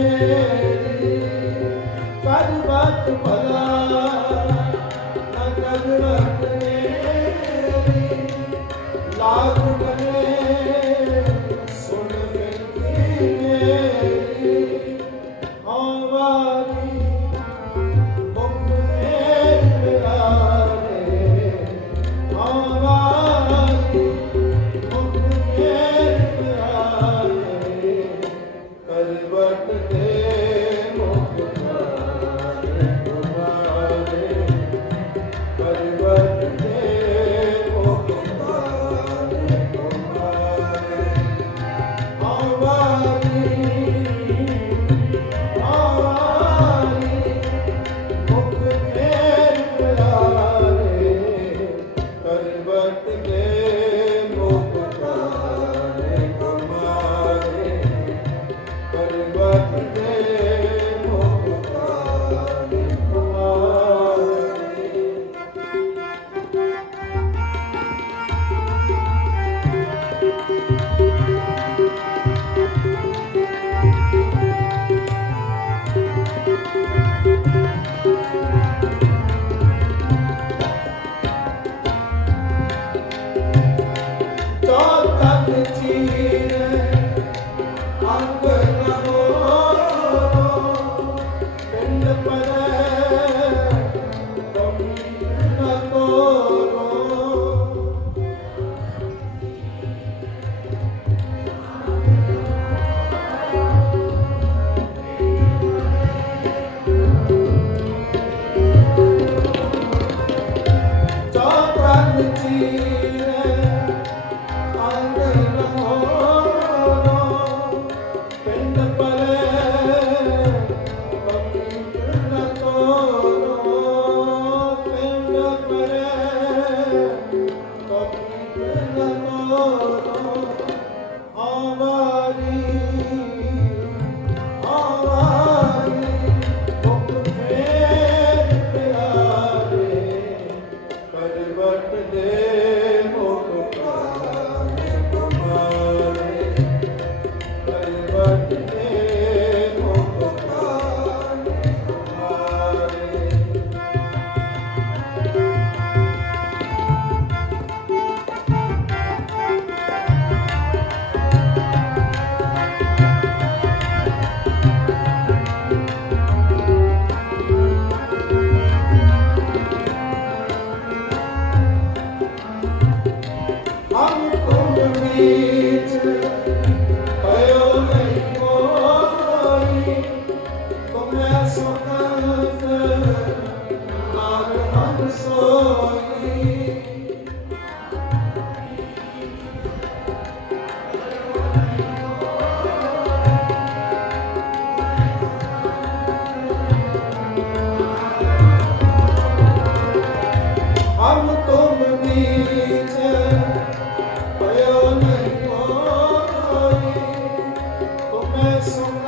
ਮੇਰੀ ਕਰ ਬਾਤ ਪਰ bênção